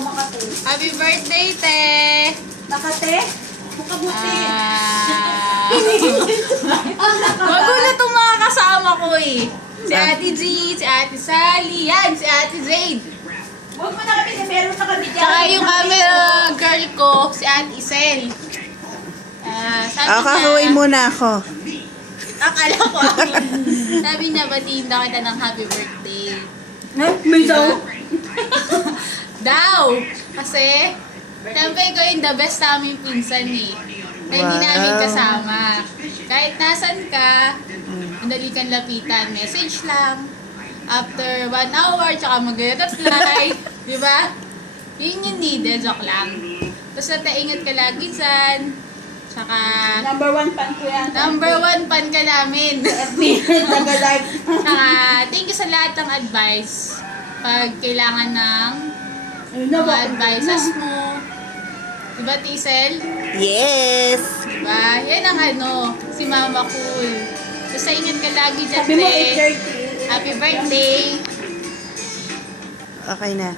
Makate. Happy birthday, te! Makate? Buka-buti. Magulat itong mga kasama ko eh. Si Ate G, si Ate Sally, yan, si Ate Jade. Huwag mo na kami na meron na kami dyan. Tsaka yung camera girl ko, si Ate Isel. Sabi Kakahuwi muna ako. akala ko, sabi niya, batiin daw kita ng happy birthday. May daw. Daw! Kasi, siyempre ko yung the best sa aming pinsan eh. Na hindi Wow. namin kasama. Kahit nasan ka, madali kang lapitan. Message lang. After 1 hour, tsaka mag-reply. Di ba? Yun yung needed. Joke lang. Basta ingat ka lagi dyan. Tsaka, Number 1 fan ko yan. number 1 fan ka namin. Taga-like. Tsaka, thank you sa lahat ng advice. Pag kailangan ng mga advices mo. Diba, Tisel? Yes! Diba? Yan ang si Mama Cool. Basta ingat ka lagi dyan, Sabi mo te. 8:30. Happy birthday! Okay na.